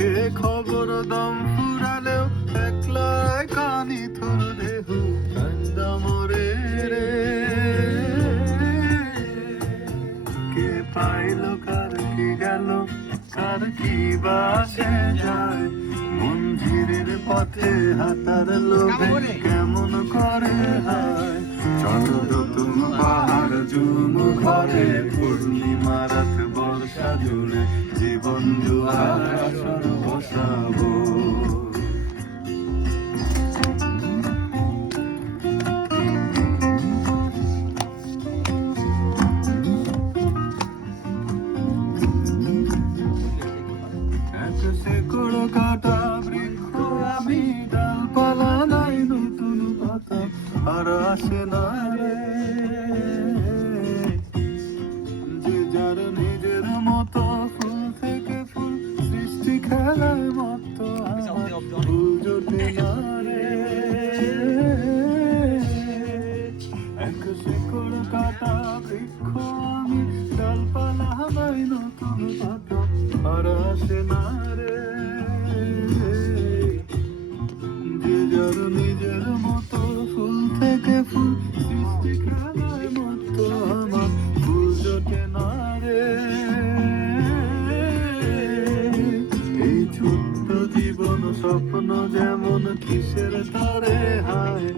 মুখে খবর দম ফুরালেও একলায় কানি থুর দেহ কান্দা মরে রে। কে পাইল কার কি গেল কার কি বাসে যায়, মঞ্জিরের পথে হাতার লোভে কেমন করে হয়। চন্দ্র তুম পাহাড় জুম ঘরে পূর্ণিমা রাত বর্ষা জুড়ে জীবন জুয়ার আসর বসাবো। শেকড় কাটা বৃক্ষ আমি, ডালপালা নাই নতুন পাতা আর আসে না রে। যে যার নিজের মতো ফুল থেকে ফুল সৃষ্টি খেলায় মত ফুল জোটে না রে। এক শেকড় কাটা বৃক্ষ আমি, ডালপালা নাই নতুন পাতা আর আসে না রে। যে যার নিজের মতো ফুল থেকে ফুল সৃষ্টি খেলায় মতো আমার ফুল জোটে না রে। এই ছোট্ট জীবন স্বপ্ন যেমন কিসের তারে হায়,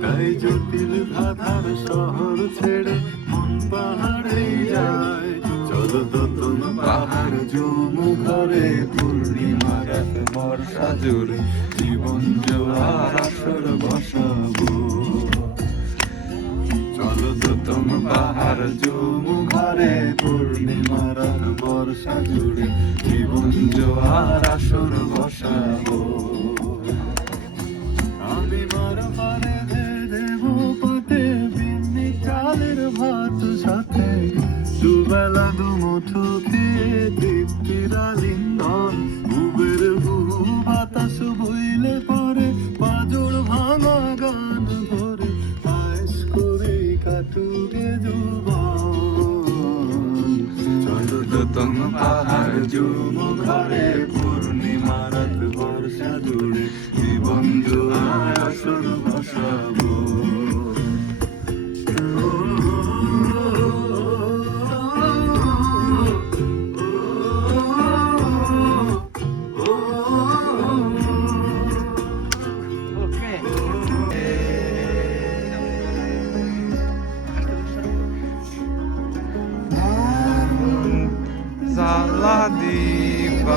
তাই জটিল ধাঁধার শহর ছেড়ে মন পাহাড়ে যায়। চলো তো তুম পাহাড় জুম ঘরে পূর্ণিমা রাত বর্ষা জুড়ে জীবন জোয়ার আসর বসাবো। চলো তো তুম পাহাড় জুম ঘরে পূর্ণিমা রাত বর্ষা জুড়ে জীবন জোয়ার আসর বসাবো। আমি মার পারে দেব পাতে বিন্নি চালের ভাত সাথে, দুবেলা দুমুঠো খেয়ে তৃপ্তির আলিঙ্গন। বুবের বহু বাতাস বইলে পরে পাজর ভাঙা গান ধরে আয়েস করে কাটুরে যৌবন। চলো তো তুম পাহাড় জুম ঘরে পূর্ণিমা রাত বর্ষা জুড়ে জীবন জোয়ার আসর বসাবো। Zala divanişi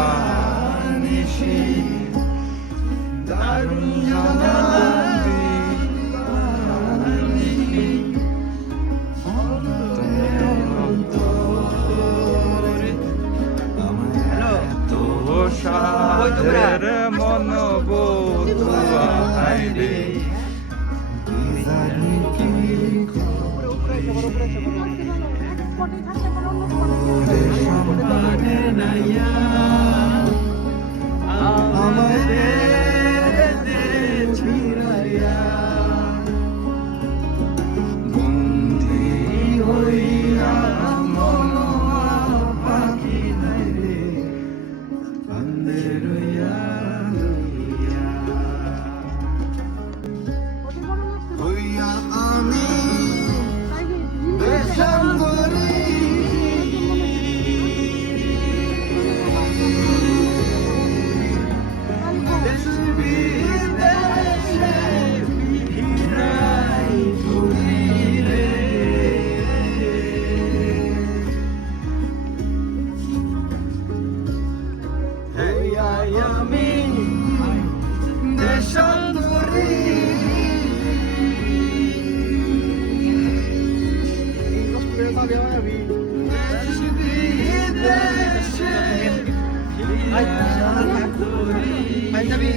Darun Zala divanişi তোষাদের মন বধুয়া হাইরে জানি কি সম্মানে নাইয়া আমাদের ছিড়াইয়া বন্দি হইয়া মন পাখি নাই রে কান্দে রইয়া হইয়া আমি দেশাঙ্গরি। আমি দেশাঙ্গরি ছবি